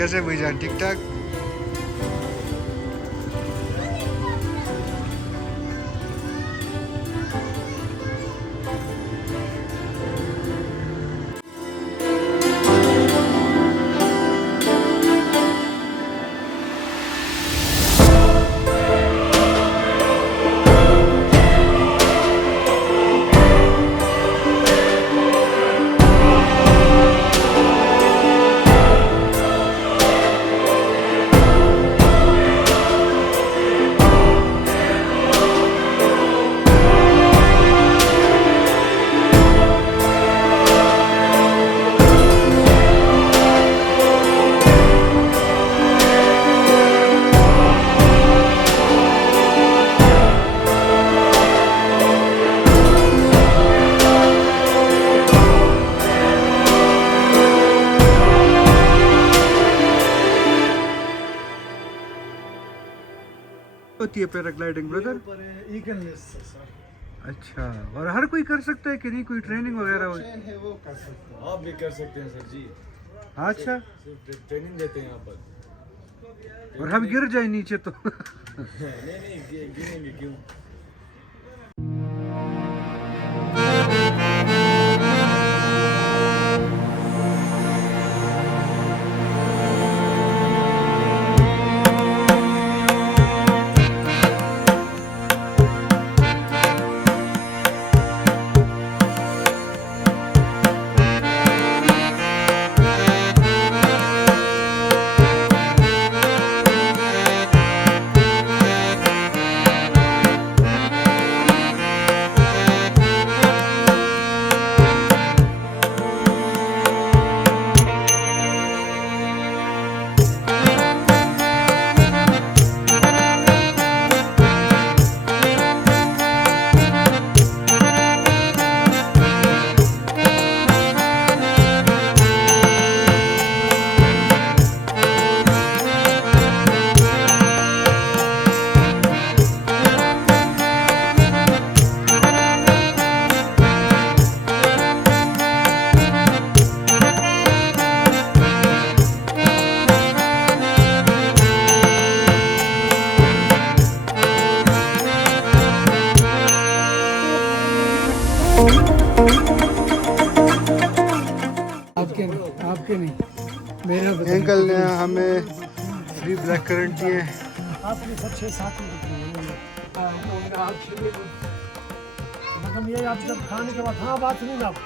कैसे भाईजान, ठीक ठाक? होती है पैराग्लाइडिंग ब्रदर? अच्छा, और हर कोई कर सकता है कि नहीं, कोई ट्रेनिंग वगैरह हो? आप भी कर सकते हैं सर जी। अच्छा, सिर्फ ट्रेनिंग देते हैं यहाँ पर। और हम गिर जाए नीचे तो? नहीं गिरेंगे क्यों। आपके नहीं, मेरा अंकल ने हमें फ्री ब्लैक करंट दिए। आपके सब 6-7 मतलब ये आप जब खाने के बाद, हाँ बात सुनिए ना आप।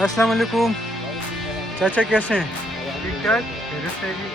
अस्सलाम वालेकुम चाचा, कैसे हैं? ठीक ठाक, खैरियत से जी।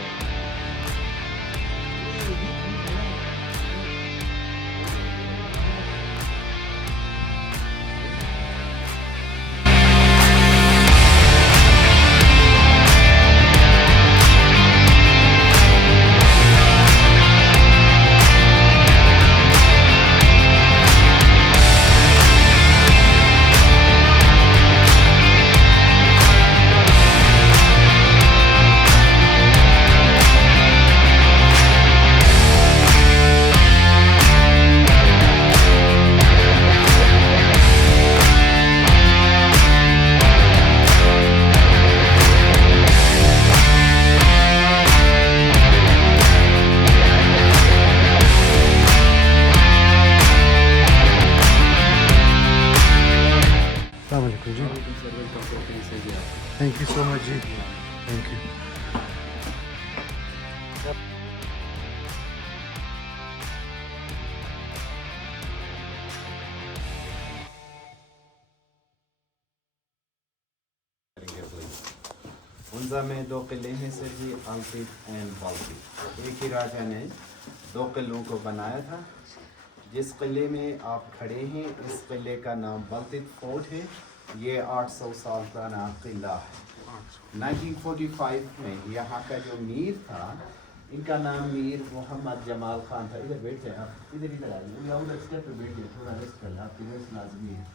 यू सो मच जी, थैंक यू। उनजा में दो किले हैं सर जी, अल्तिफ एंड बाल्तिफ। एक ही राजा ने दो किलों को बनाया था। जिस किले में आप खड़े हैं इस किले का नाम बाल्तिफ फोर्ट है। ये 800 साल पुराना किला है। 1945 में यहाँ का जो मीर था, इनका नाम मीर मोहम्मद जमाल खान था। इधर बैठ जाए आप, इधर आइए, या उधर स्टेप पे बैठिए, थोड़ा रेस्ट कर लें, आपकी रेस्ट लाजमी है,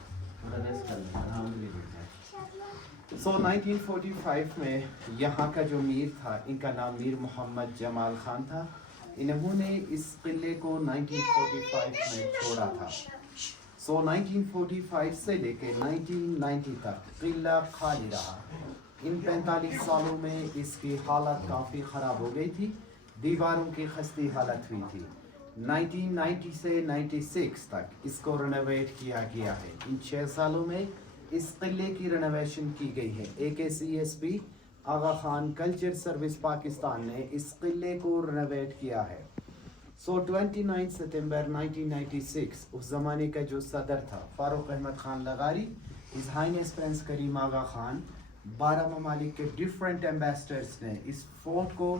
थोड़ा रेस्ट कर लें, हाँ उधर ही बैठ जाए। सो 1945 में यहाँ का जो मीर था, इनका नाम मीर मोहम्मद जमाल खान था। इन्होंने इस किले को 1945 में छोड़ा था। सो 1945 से लेके 1990 तक किला खाली रहा। इन 45 सालों में इसकी हालत काफ़ी ख़राब हो गई थी, दीवारों की खस्ती हालत हुई थी। 1990 से 96 तक इसको रेनोवेट किया गया है। इन 6 सालों में इस किले की रेनोवेशन की गई है। AKCSP आगा खान कल्चर सर्विस पाकिस्तान ने इस किले को रेनोवेट किया है। सो 29 सितंबर 1996 उस ज़माने का जो सदर था फारूक अहमद खान लगारी, his highness prince Karim Aga Khan, 12 ममालिक के डिफरेंट एम्बेसडर्स ने इस फोर्ट को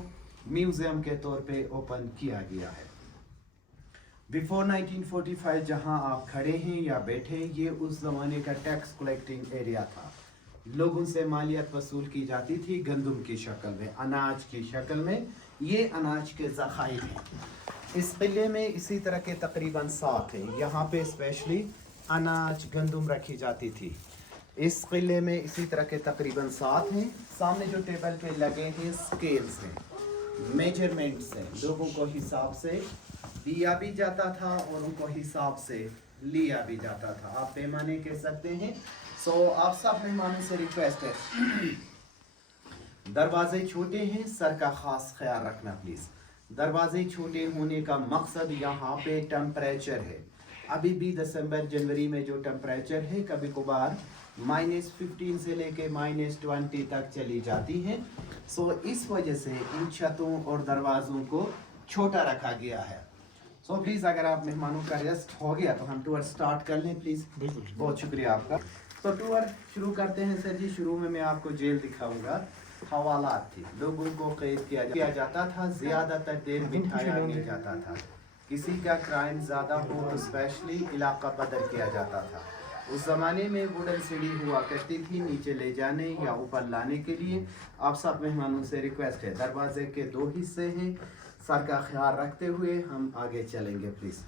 म्यूज़ियम के तौर पे ओपन किया गया है। बिफोर 1945 जहां आप खड़े हैं या बैठे, ये उस ज़माने का टैक्स कलेक्टिंग एरिया था। लोगों से मालियत वसूल की जाती थी गंदम की शक्ल में, अनाज की शक्ल में। ये अनाज के ज़खायर हैं। इस किले में इसी तरह के तकरीबन 7 हैं। यहाँ पे स्पेशली अनाज गंदम रखी जाती थी। इस किले में इसी तरह के तकरीबन 7 हैं। सामने जो टेबल पे लगे हैं स्केल्स हैं, मेजरमेंट्स हैं। लोगों को हिसाब से दिया भी जाता था और उनको हिसाब से लिया भी जाता था। आप पैमाने कह सकते हैं। सो आप सब मेहमानों से रिक्वेस्ट है, दरवाजे छोटे हैं, सर का खास ख्याल रखना प्लीज़। दरवाजे छोटे होने का मकसद यहाँ पे टेम्परेचर है। अभी भी दिसंबर जनवरी में जो टेम्परेचर है कभी कभार -15 से लेके -20 तक चली जाती है। सो इस वजह से इन छतों और दरवाज़ों को छोटा रखा गया है। सो प्लीज़ अगर आप मेहमानों का रेस्ट हो गया तो हम टूर स्टार्ट कर लें प्लीज़। बहुत शुक्रिया आपका। तो टूर शुरू करते हैं सर जी। शुरू में मैं आपको जेल दिखाऊंगा। हवालात थी, लोगों को कैद किया जाता था, ज़्यादातर देर बिठाया नहीं जाता था। किसी का क्राइम ज़्यादा हो तो स्पेशली इलाका बदल किया जाता था। उस ज़माने में वुडन सीढ़ी हुआ करती थी नीचे ले जाने या ऊपर लाने के लिए। आप सब मेहमानों से रिक्वेस्ट है, दरवाजे के 2 हिस्से हैं। सर का ख्याल रखते हुए हम आगे चलेंगे प्लीज़।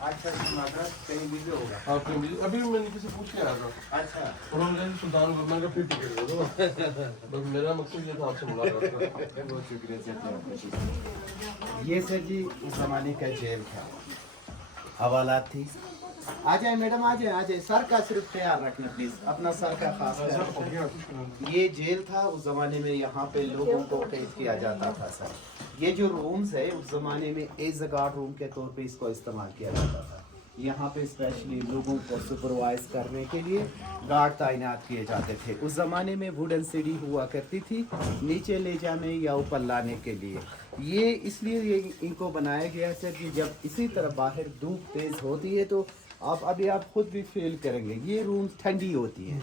अच्छा कहीं भी होगा। अभी मैंने किसी पूछ के आया था। अच्छा उन्होंने सुल्तान गवर्नमेंट का फिर टिकट दे दो। बस मेरा मकसद ये था आपसे मुलाकात करना। बहुत शुक्रिया सर। ये सर जी उस ज़माने का जेल था, हवालात थी। आ जाए मैडम, आ जाए। सर का सिर्फ ख्याल रखना प्लीज़, अपना सर का खास ख्याल। ये जेल था उस ज़माने में, यहाँ पे लोगों को कैद किया जाता था सर। ये जो रूम्स है उस ज़माने में एज अ गार्ड रूम के तौर पे इसको इस्तेमाल किया जाता था। यहाँ पे स्पेशली लोगों को सुपरवाइज करने के लिए गार्ड तैनात किए जाते थे। उस ज़माने में वुडन सीढ़ी हुआ करती थी नीचे ले जाने या ऊपर लाने के लिए। ये इसलिए ये इनको बनाया गया है सर कि जब इसी तरह बाहर धूप तेज़ होती है तो आप खुद भी फील करेंगे। ये रूम्स ठंडी होती हैं,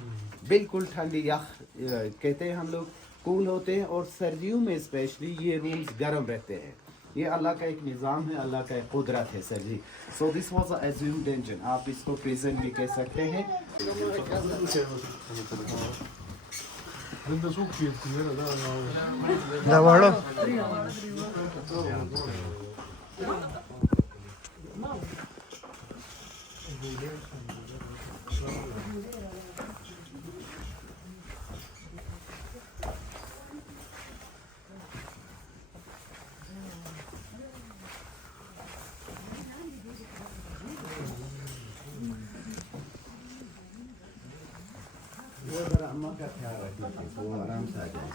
बिल्कुल ठंडी, यख कहते हैं हम लोग, कूल होते हैं। और सर्दियों में स्पेशली ये रूम्स गर्म रहते हैं। ये अल्लाह का एक निज़ाम है, अल्लाह का एक कुदरत है sir ji. So this was a assumed danger, आप इसको प्रिजन भी कह सकते हैं। दबाड़ो वो जरा अम्मा का ख्याल रखिए तो वो आराम से आ जाए।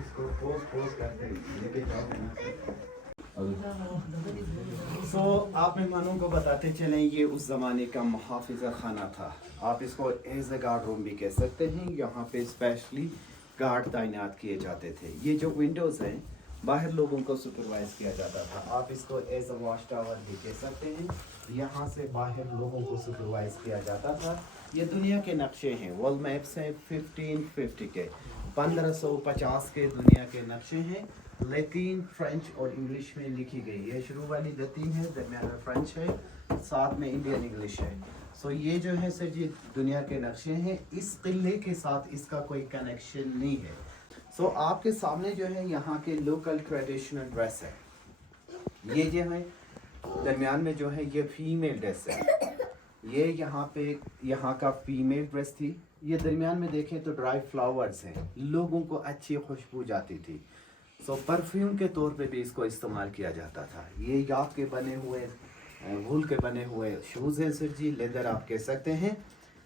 इसको पोस्ट करते हैं, लेके जाओ ना। सो आप मेहमानों को बताते चलें, ये उस ज़माने का मुहाफ़िज़ा खाना था। आप इसको एज ए गार्ड रूम भी कह सकते हैं। यहाँ पे स्पेशली गार्ड तैनात किए जाते थे। ये जो विंडोज़ हैं, बाहर लोगों को सुपरवाइज़ किया जाता था। आप इसको एज ए वॉच टावर भी कह सकते हैं। यहाँ से बाहर लोगों को सुपरवाइज़ किया जाता था। ये दुनिया के नक्शे हैं, वर्ल्ड मैप्स हैं 1550 के, 1550 के दुनिया के नक्शे हैं। लैटिन, फ्रेंच और इंग्लिश में लिखी गई है। शुरू वाली लैटिन है, दरमियान में फ्रेंच है, साथ में इंडियन इंग्लिश है। सो ये जो है सर जी दुनिया के नक्शे हैं। इस किले के साथ इसका कोई कनेक्शन नहीं है। सो आपके सामने जो है यहाँ के लोकल ट्रेडिशनल ड्रेस है। ये जो है दरमियान में जो है ये फीमेल ड्रेस है। ये यहाँ का फीमेल ड्रेस थी। ये दरमियान में देखें तो ड्राई फ्लावर्स हैं, लोगों को अच्छी खुशबू जाती थी। सो परफ्यूम के तौर पे भी इसको इस्तेमाल किया जाता था। ये याक के बने हुए, वूल के बने हुए शूज़ हैं सर जी, लेदर आप कह सकते हैं।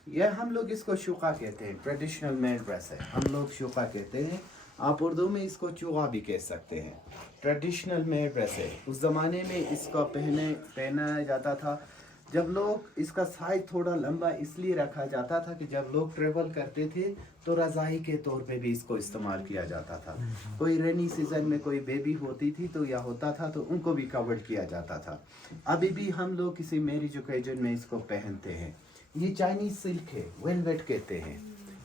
यह हम लोग इसको शुका कहते हैं, ट्रेडिशनल मेल ड्रेस है, हम लोग शुका कहते हैं। आप उर्दू में इसको चूहा भी कह सकते हैं। ट्रेडिशनल मेल ड्रेस है। उस ज़माने में इसका पहना जाता था। जब लोग इसका साइज थोड़ा लंबा इसलिए रखा जाता था कि जब लोग ट्रेवल करते थे तो रज़ाई के तौर पे भी इसको इस्तेमाल किया जाता था। कोई रेनी सीज़न में कोई बेबी होती थी तो या होता था तो उनको भी कवर्ड किया जाता था। अभी भी हम लोग किसी मैरिज ओकेजन में इसको पहनते हैं। ये चाइनीज़ सिल्क है, वेलवेट कहते हैं।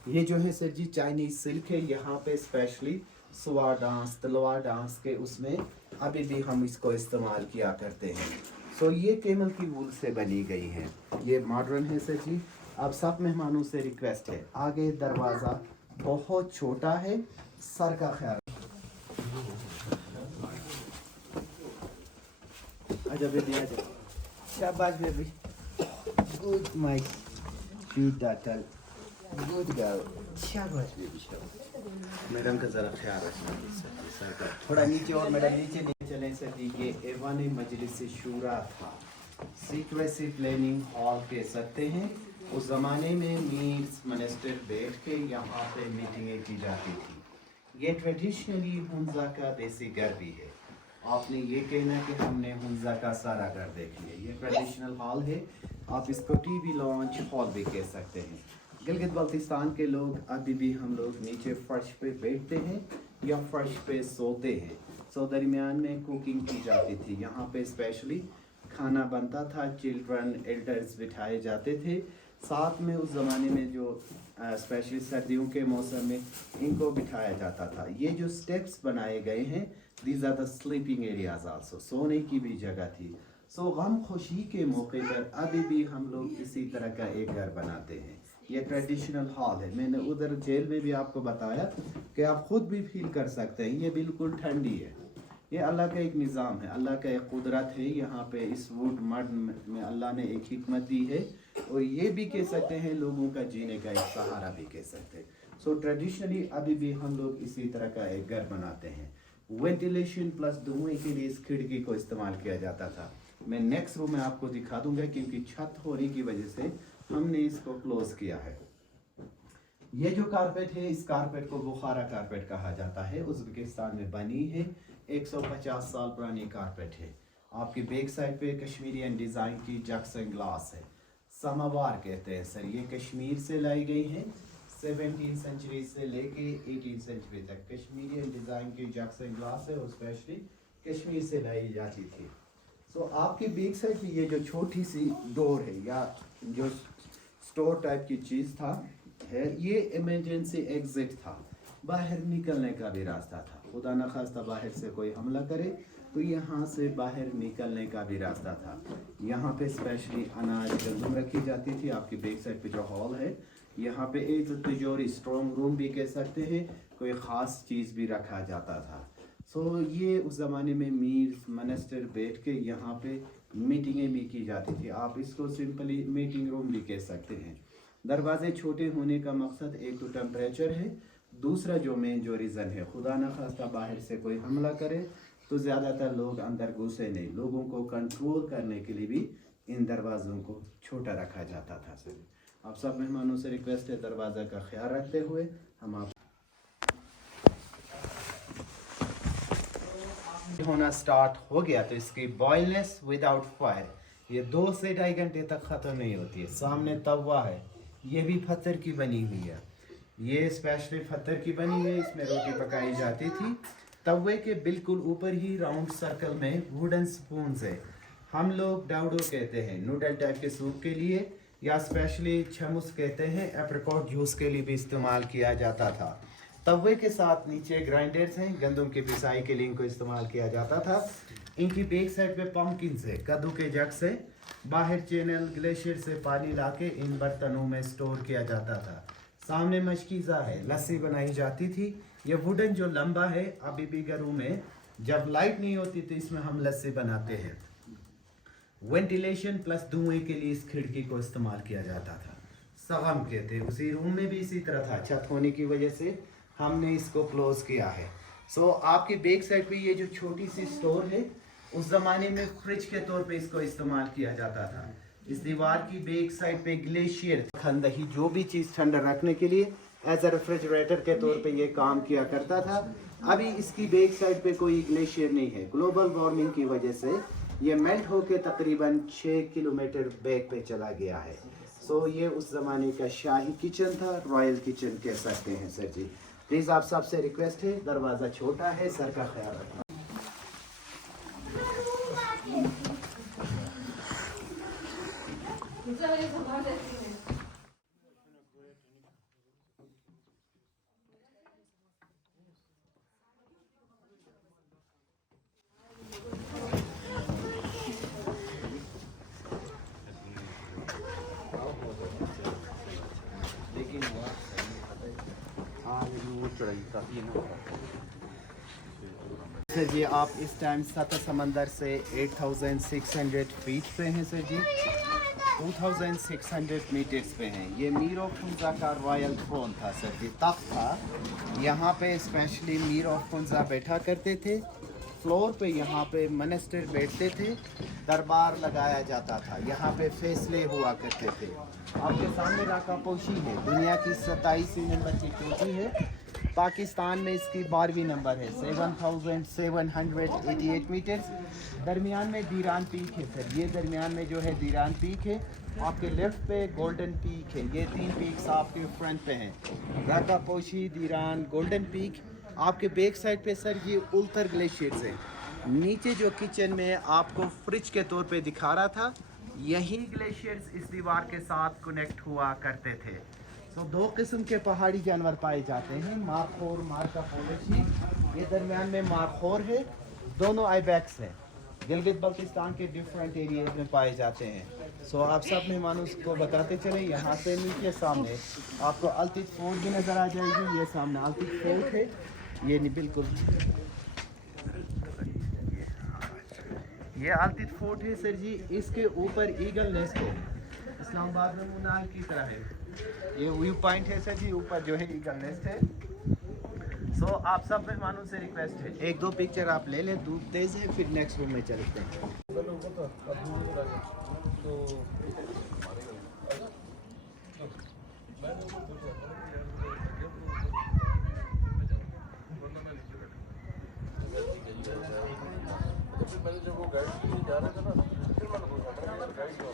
ये जो है सर जी चाइनीज़ सिल्क है। यहाँ पे स्पेशली सुआ डांस, तलवार डांस के उसमें अभी भी हम इसको इस्तेमाल किया करते हैं। सो ये कैमल की वूल से बनी गई है। ये मॉडर्न है सर जी। अब सब मेहमानों से रिक्वेस्ट है, आगे दरवाज़ा बहुत छोटा है, सर का ख्याल। अच्छा बेबी आ जाओ, शाबाश baby, good my cute daughter, good girl, शाबाश बेबी शाबाश। मैडम का ज़रा ख्याल रखना, सर का थोड़ा नीचे, और मैडम नीचे नहीं चलें सर जी। ये ऐवान मजलिस शूरा था, सीक्रेसी प्लानिंग हॉल कह सकते हैं। उस ज़माने में मीर्स मिनिस्टर बैठ के यहाँ पे मीटिंगें की जाती थी। ये ट्रेडिशनली हुंजा का देसी घर भी है। आपने ये कहना कि हमने हुंजा का सारा घर देख लिया। ये ट्रेडिशनल हॉल है, आप इसको टीवी लॉन्च हॉल भी कह सकते हैं। गिलगित बल्तिस्तान के लोग अभी भी हम लोग नीचे फर्श पे बैठते हैं या फर्श पे सोते हैं। सो दरमियान में कुकिंग की जाती थी। यहाँ पे स्पेशली खाना बनता था, चिल्ड्रन एल्डर्स बिठाए जाते थे। साथ में उस ज़माने में जो स्पेशली सर्दियों के मौसम में इनको बिठाया जाता था। ये जो स्टेप्स बनाए गए हैं, these are the sleeping areas also, सोने की भी जगह थी। सो गम खुशी के मौके पर अभी भी हम लोग इसी तरह का एक घर बनाते हैं। ये ट्रेडिशनल हॉल है। मैंने उधर जेल में भी आपको बताया कि आप खुद भी फील कर सकते हैं, ये बिल्कुल ठंडी है। ये अल्लाह का एक निज़ाम है, अल्लाह का एक कुदरत है। यहाँ पे इस वुड मड में अल्लाह ने एक हिकमत दी है, और ये भी कह सकते हैं लोगों का जीने का एक सहारा भी कह सकते हैं। सो ट्रेडिशनली अभी भी हम लोग इसी तरह का एक घर बनाते हैं। वेंटिलेशन प्लस धुएं के लिए इस खिड़की को इस्तेमाल किया जाता था। मैं नेक्स्ट रूम में आपको दिखा दूंगा, क्योंकि छत होने की वजह से हमने इसको क्लोज किया है। ये जो कारपेट है, इस कारपेट को बुखारा कारपेट कहा जाता है। उज़्बेकिस्तान में बनी है, 150 साल पुरानी कारपेट है। आपकी बैक साइड पे कश्मीरियन डिज़ाइन की जैक्सन ग्लास है, समावार कहते हैं सर। ये कश्मीर से लाई गई है, 17वीं सेंचुरी से लेके 18वीं सेंचुरी तक कश्मीरियन डिज़ाइन की जैक्सन ग्लास है, और स्पेशली कश्मीर से लाई जाती थी। सो आपकी बैक साइड पे ये जो छोटी सी डोर है या जो स्टोर टाइप की चीज़ था है, ये इमरजेंसी एग्जिट था, बाहर निकलने का भी रास्ता था। खुदा न खास्ता बाहर से कोई हमला करे तो यहाँ से बाहर निकलने का भी रास्ता था। यहाँ पे स्पेशली अनाज गंदम रखी जाती थी। आपकी बैक साइड पे जो हॉल है, यहाँ पे एक तिजोरी, स्ट्रॉन्ग रूम भी कह सकते हैं, कोई ख़ास चीज़ भी रखा जाता था। सो ये उस ज़माने में मीर मिनिस्टर बैठ के यहाँ पे मीटिंगें भी की जाती थी। आप इसको सिंपली मीटिंग रूम भी कह सकते हैं। दरवाजे छोटे होने का मकसद एक तो टेम्परेचर है, दूसरा जो मेन जो रीज़न है, खुदा न खास्ता बाहर से कोई हमला करे तो ज़्यादातर लोग अंदर घुसे नहीं। लोगों को कंट्रोल करने के लिए भी इन दरवाज़ों को छोटा रखा जाता था। सर आप सब मेहमानों से रिक्वेस्ट है, दरवाज़ा का ख्याल रखते हुए हम आप होना स्टार्ट हो गया तो इसकी बॉयलनेस विदाउट फायर ये 2 से 2.5 घंटे तक ख़त्म नहीं होती है। सामने तवा है, ये भी पत्थर की बनी हुई है, ये स्पेशली पत्थर की बनी है, इसमें रोटी पकाई जाती थी। तवे के बिल्कुल ऊपर ही राउंड सर्कल में वुडन स्पून है, हम लोग डाउडो कहते हैं नूडल टाइप के सूप के लिए, या स्पेशली छमुस कहते हैं, एप्रिकॉट जूस के लिए भी इस्तेमाल किया जाता था। तवे के साथ नीचे ग्राइंडर्स हैं, गंदम की पिसाई के लिए इनको इस्तेमाल किया जाता था। इनकी बैक साइड पे पंपकिन से, कद्दू के जग से बाहर चैनल ग्लेशियर से पानी लाके इन बर्तनों में स्टोर किया जाता था। सामने मशकीज़ा है, लस्सी बनाई जाती थी। ये वुडन जो लंबा है, अभी भी घरों में जब लाइट नहीं होती तो इसमें हम लस्सी बनाते हैं। वेंटिलेशन प्लस धुएं के लिए इस खिड़की को इस्तेमाल किया जाता था। सगम कहते, उसी रूम में भी इसी तरह था, छत होने की वजह से हमने इसको क्लोज किया है। सो आपकी बैक साइड पे ये जो छोटी सी स्टोर है, उस ज़माने में फ्रिज के तौर पे इसको इस्तेमाल किया जाता था। इस दीवार की बैक साइड पे ग्लेशियर, खंदही, जो भी चीज़ ठंडा रखने के लिए एज ए रेफ्रिजरेटर के तौर पे ये काम किया करता था। अभी इसकी बैक साइड पे कोई ग्लेशियर नहीं है, ग्लोबल वार्मिंग की वजह से ये मेल्ट होके तकरीबन 6 किलोमीटर बैक पे चला गया है। सो ये उस ज़माने का शाही किचन था, रॉयल किचन कह सकते हैं सर जी। प्लीज़ आप सबसे रिक्वेस्ट है, दरवाज़ा छोटा है, सर का ख्याल रखना। सर जी आप इस टाइम सतह समंदर से 8600 फीट पे हैं सर जी, 2600 मीटर्स पे हैं। ये मीर ऑफ खुंजा का रॉयल थ्रोन था सर जी, तख्त था। यहाँ पे स्पेशली मीर ऑफ खुंजा बैठा करते थे। फ्लोर पे यहाँ पे मिनिस्टर बैठते थे, दरबार लगाया जाता था, यहाँ पे फैसले हुआ करते थे। आपके सामने राकापोशी है, दुनिया की 27वीं नंबर की चोटी है। पाकिस्तान में इसकी 12वीं नंबर है, 7788 मीटर्स। दरमियान में दीरान पीक है सर, ये दरमियान में जो है दीरान पीक है। आपके लेफ्ट पे गोल्डन पीक है, ये 3 पीक्स आपके फ्रंट पे हैं, राकापोशी, दीरान, गोल्डन पीक। आपके बैक साइड पे सर ये उल्तर ग्लेशियर्स है। नीचे जो किचन में आपको फ्रिज के तौर पे दिखा रहा था, यही ग्लेशियर्स इस दीवार के साथ कनेक्ट हुआ करते थे। तो 2 किस्म के पहाड़ी जानवर पाए जाते हैं, मारखोर, मार्कापोलिशी। ये दरमियान में मारखोर है, दोनों आइबैक्स हैं, गिलगित बल्तिस्तान के डिफरेंट एरियाज में पाए जाते हैं। सो आप सब मेहमानों को बताते चले, यहाँ से नीचे सामने आपको अल्तित फोर्ट भी नज़र आ जाएगी। ये सामने अल्तित फोर्ट है, ये नहीं बिल्कुल, ये अल्तित फोर्ट है सर जी। इसके ऊपर ईगल नेस्ट है, इस्लामाबाद में मुनार की तरह है। ये व्यू पॉइंट है सर जी, ऊपर जो है ईगल नेस्ट है। सो आप सब मेहमानों से रिक्वेस्ट है, 1-2 पिक्चर आप ले लें, धूप तेज़ है, फिर नेक्स्ट रूम में चलते हैं। मैंने जब वो गाइड के लिए जा रहा था ना, फिर मैंने पूछा था गाइड कौन है,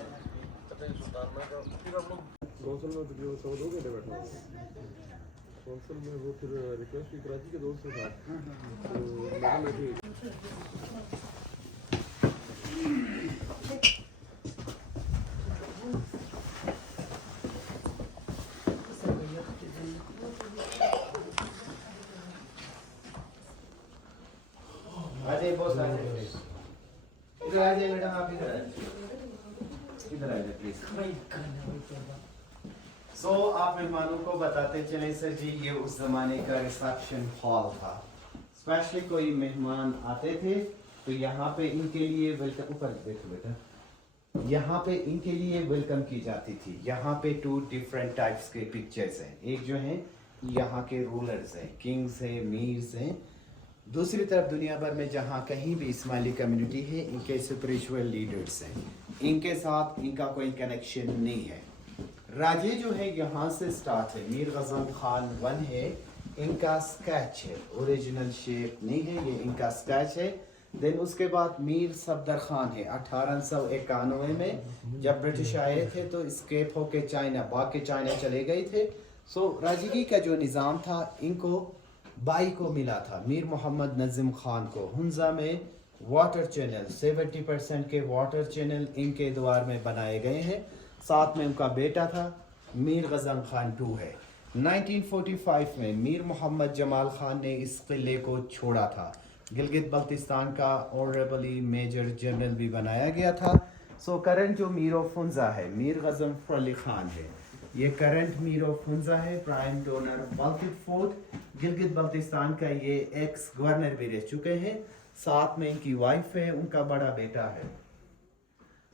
कहते हैं सुल्तान। मैं कहा फिर हम लोग कौंसल में तकरीबन 100 घंटे बैठा हुआ कौंसल में। वो फिर रिक्वेस्ट की कराची के दोस्त के साथ, तो मैं इधर आ जाइए मैडम, आप इधर आ जाइए प्लीज। सो आप मेहमानों को बताते चलें सर जी, ये उस ज़माने का रिसेप्शन हॉल था। स्पेशली कोई मेहमान आते थे तो यहाँ पे इनके लिए वेलकम, ऊपर देखो बेटा, यहाँ पे इनके लिए वेलकम की जाती थी। यहाँ पे 2 डिफरेंट टाइप्स के पिक्चर्स हैं, एक जो हैं यहाँ के रूलर्स हैं, किंग्स हैं, मीर्स हैं। दूसरी तरफ दुनिया भर में जहाँ कहीं भी इस्माइली कम्युनिटी है, इनके स्पिरिचुअल लीडर्स हैं, इनके साथ इनका कोई कनेक्शन नहीं है। राजे जो है यहाँ से स्टार्ट है, मीर गज़ल खान 1 है, इनका स्केच है, ओरिजिनल शेप नहीं है, ये इनका स्केच है। देन उसके बाद मीर सफदर खान है 1891 में जब ब्रिटिश आए थे तो स्केप होके चाइना भाग के चाइना चले गए थे। सो राजगी का जो निज़ाम था इनको बाई को मिला था मीर मोहम्मद नज़ीम खान को। हुंजा में वाटर चैनल 70% के वाटर चैनल इनके द्वार में बनाए गए हैं। साथ में उनका बेटा था मीर गज़न खान टू है। 1945 में मीर मोहम्मद जमाल खान ने इस किले को छोड़ा था। गिलगित बल्तिस्तान का ऑनरेबली मेजर जनरल भी बनाया गया था। सो करंट जो मीर ऑफ हुंजा है मीर गज़नफ़र अली खान है। ये करंट मीर ऑफ हुंजा है, prime donor Baltit fort Gilgit Baltistan का। ये एक्स गवर्नर भी रह चुके हैं। साथ में इनकी वाइफ है, उनका बड़ा बेटा है।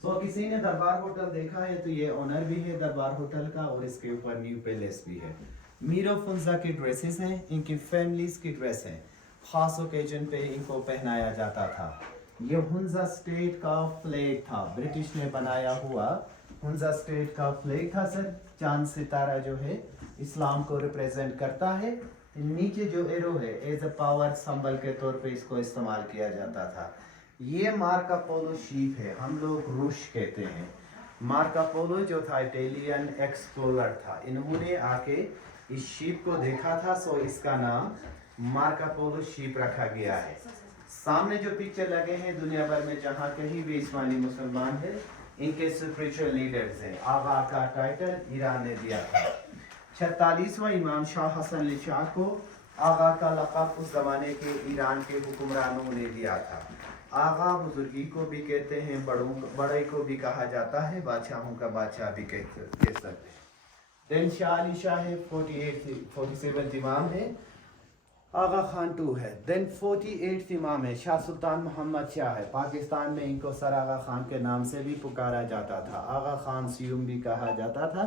सो किसी ने दरबार होटल देखा है तो ये ऑनर भी है दरबार होटल का और इसके ऊपर न्यू पैलेस भी है। मीर ऑफ हुंजा की ड्रेसेस हैं, इनकी फैमिलीज की ड्रेस हैं, खास ओकेजन पे इनको पहनाया जाता था। ये हुंजा स्टेट का फ्लैग था, ब्रिटिश ने बनाया हुआ हुंजा स्टेट का फ्लैग था सर। चांद सितारा जो है इस्लाम को रिप्रेजेंट करता है। नीचे जो एरो है एज अ पावर सिंबल के तौर पे इसको इस्तेमाल किया जाता था। ये मार्को पोलो शीप है, हम लोग रूश कहते हैं। मार्को पोलो जो था इटालियन एक्सप्लोरर था, इन्होंने आके इस शीप को देखा था, सो इसका नाम मार्को पोलो शीप रखा गया है। सामने जो पिक्चर लगे हैं दुनिया भर में जहाँ कहीं भी इस्माइली मुसलमान है इनके स्पिरिचुअल लीडर्स हैं। आगा का टाइटल ईरान ने दिया था। 46वां इमाम शाह हसन अली शाह को आगा का लक़ब उस ज़माने के ईरान के हुक्मरानों ने दिया था। आगा बुजुर्गी को भी कहते हैं, बड़े को भी कहा जाता है, बादशाहों का बादशाह भी कह सकते हैं। देन शाह अली शाह है 47 इमाम है। आगा खान टू है। देन 48 इमाम है शाह सुल्तान मोहम्मद शाह है। पाकिस्तान में इनको सर आगा खान के नाम से भी पुकारा जाता था, आगा खान सियूम भी कहा जाता था।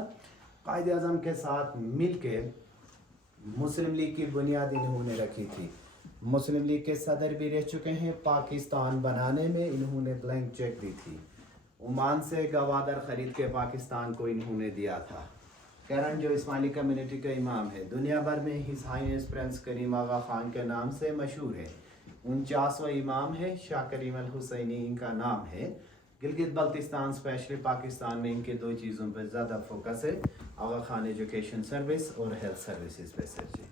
कायद आज़म के साथ मिल के मुस्लिम लीग की बुनियाद इन्होंने रखी थी। मुस्लिम लीग के सदर भी रह चुके हैं। पाकिस्तान बनाने में इन्होंने ब्लैंक चेक दी थी। ओमान से गवादर ख़रीद के पाकिस्तान को इन्होंने दिया था। करंट जो इस्माइली कम्युनिटी का इमाम है दुनिया भर में his highness prince Karim Aga Khan के नाम से मशहूर है। 49वां इमाम है शाह करीम अल हुसैनी इनका नाम है। गिलगित बल्तिस्तान स्पेशली पाकिस्तान में इनके दो चीज़ों पर ज़्यादा फोकस है, आगा खान एजुकेशन सर्विस और हेल्थ सर्विसेज पे सर जी।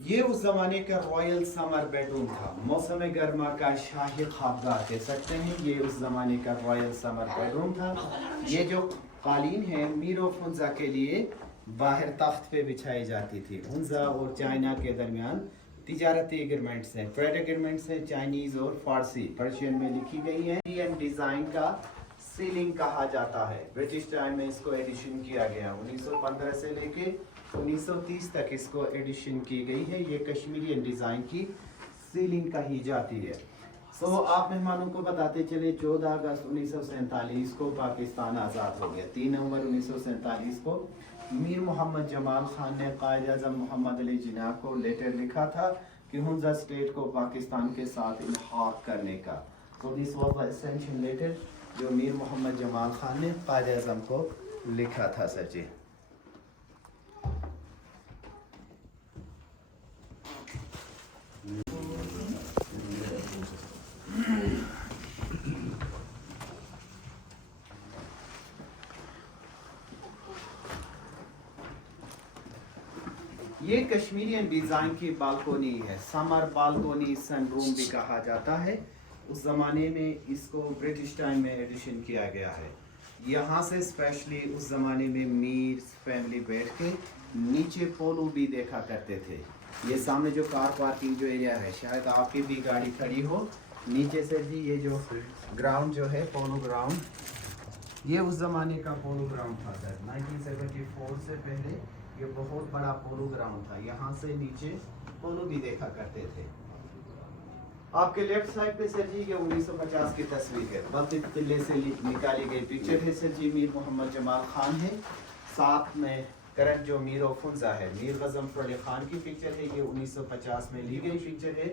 ये उस ज़माने का रॉयल समर बेडरूम था, मौसम गर्मा का शाही ख्वाबगाह कह सकते हैं। ये उस ज़माने का रॉयल समर बेडरूम था। ये जो कालीन है मीर ऑफ हुंजा के लिए बाहर तख्त पे बिछाई जाती थी। हुंजा और चाइना के दरमियान तिजारती एग्रीमेंट्स हैं, ट्रेड एग्रीमेंट्स हैं, चाइनीज़ और फारसी पर्शियन में लिखी गई हैं। इंडियन डिज़ाइन का सीलिंग कहा जाता है। ब्रिटिश टाइम में इसको एडिशन किया गया, 1915 से लेके 1930 तक इसको एडिशन की गई है। ये कश्मीरी डिज़ाइन की सीलिंग कही जाती है। सो आप मेहमानों को बताते चले 14 अगस्त 1947 को पाकिस्तान आज़ाद हो गया। 3 नवंबर 1947 को मीर मोहम्मद जमाल खान ने कायद आज़म मोहम्मद अली जिन्ना को लेटर लिखा था कि हुंजा स्टेट को पाकिस्तान के साथ इल्हाक करने का। तो this was the essential letter जो मीर मोहम्मद जमाल खान ने कायद आज़म को लिखा था सर जी। ये कश्मीरियन डिज़ाइन की बालकोनी है, समर बालकोनी सनरूम भी कहा जाता है। उस ज़माने में इसको ब्रिटिश टाइम में एडिशन किया गया है। यहाँ से स्पेशली उस ज़माने में मीर फैमिली बैठ के नीचे पोलो भी देखा करते थे। ये सामने जो कार पार्किंग जो एरिया है, शायद आपकी भी गाड़ी खड़ी हो नीचे से जी। ये जो ग्राउंड जो है पोलो ग्राउंड, ये उस ज़माने का पोलो ग्राउंड था सर। 1974 से पहले ये बहुत बड़ा पोलो ग्राउंड था। यहाँ से नीचे पोलो भी देखा करते थे। आपके लेफ्ट साइड पे सर जी ये 1950 की तस्वीर है, बल्तित किले से निकाली गई पिक्चर है सर जी। मीर मोहम्मद जमाल खान है, साथ में करंट जो मीर ऑफ हुंजा है मीर गज़नफ़र अली खान की पिक्चर है। ये 1950 में ली गई पिक्चर है।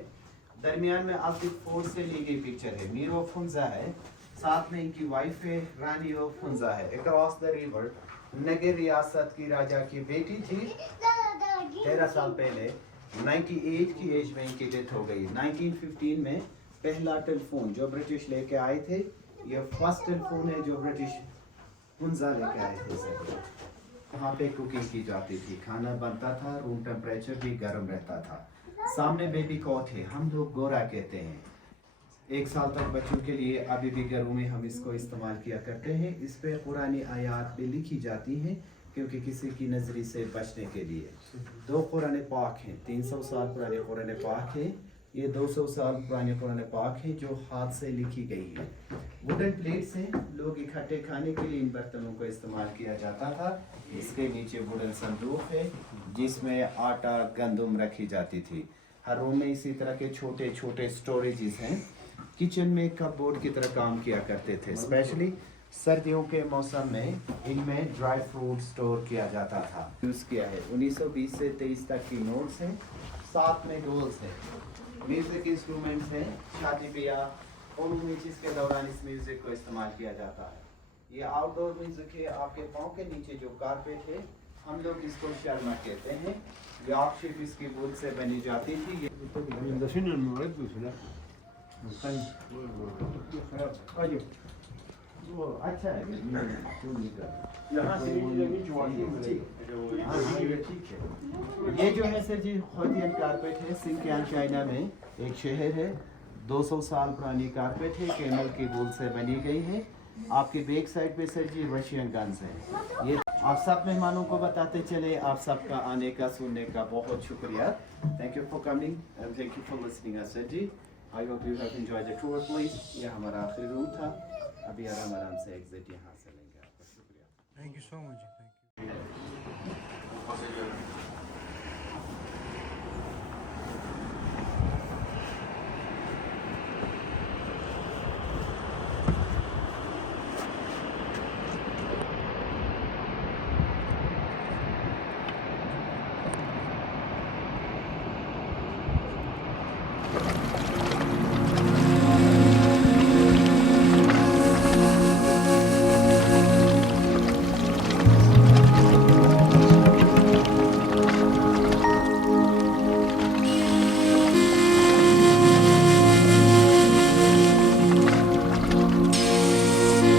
दरमियान में आतिफ फोर्ट से ली गई पिक्चर है, मीर ऑफ हुंजा है। साथ में इनकी वाइफ है रानी ऑफ हुंजा है। अक्रॉस द रिवर नगर रियासत की राजा की बेटी थी। 13 साल पहले 98 की एज में इनकी डेथ हो गई। 1915 में पहला टेलीफोन जो ब्रिटिश लेके आए थे, ये फर्स्ट टेलीफोन है जो ब्रिटिश हुंजा लेके आए थे सर। वहाँ पे कुकिंग की जाती थी, खाना बनता था, रूम टेम्परेचर भी गर्म रहता था। सामने बेबी कॉट है, हम लोग गोरा कहते हैं। 1 साल तक बच्चों के लिए अभी भी घरों में हम इसको इस्तेमाल किया करते हैं। इस पे पुरानी आयात भी लिखी जाती हैं क्योंकि किसी की नजरी से बचने के लिए। 2 कुरान पाक हैं, 300 साल पुराने कुरान पाक है, ये 200 साल पुराने कुरान पाक है जो हाथ से लिखी गई है। वुडन प्लेट से लोग इकट्ठे खाने के लिए इन बर्तनों को इस्तेमाल किया जाता था। इसके नीचे वुडन संदूक है जिसमें आटा गंदम रखी जाती थी। हर रूम में इसी तरह के छोटे छोटे स्टोरेजेस हैं। किचन में कपबोर्ड की तरह काम किया करते थे। स्पेशली सर्दियों के मौसम में इनमें ड्राई फ्रूट स्टोर किया जाता था। यूज़ किया है 1920 से 23 तक की नोट्स हैं। साथ में डोल्स है, म्यूजिक इंस्ट्रूमेंट्स हैं। शादी ब्याह और मीटिंग्स के दौरान इस म्यूजिक को इस्तेमाल किया जाता है। ये आउटडोर म्यूजिक है। आपके पाँव के नीचे जो कारपेट है हम लोग इसको शर्मा कहते हैं। यॉर्कशिप इसकी वुड से बनी जाती थी। ये अच्छा है। ये जो है सर जी खोतियन कारपेट है। सिंकियान चाइना में एक शहर है। 200 साल पुरानी कारपेट है, कैमल की वूल से बनी गई है। आपके बैक साइड पे सर जी रशियन गन्स है। ये आप सब मेहमानों को बताते चले। आप सबका आने का सुनने का बहुत शुक्रिया। Thank you for coming and thank you for listening us sir ji. I hope you have enjoyed the tour please. ये हमारा आखिरी रूम था। अभी आराम आराम से एग्जिट यहाँ से लेंगे। आपका शुक्रिया। Thank you so much, thank you.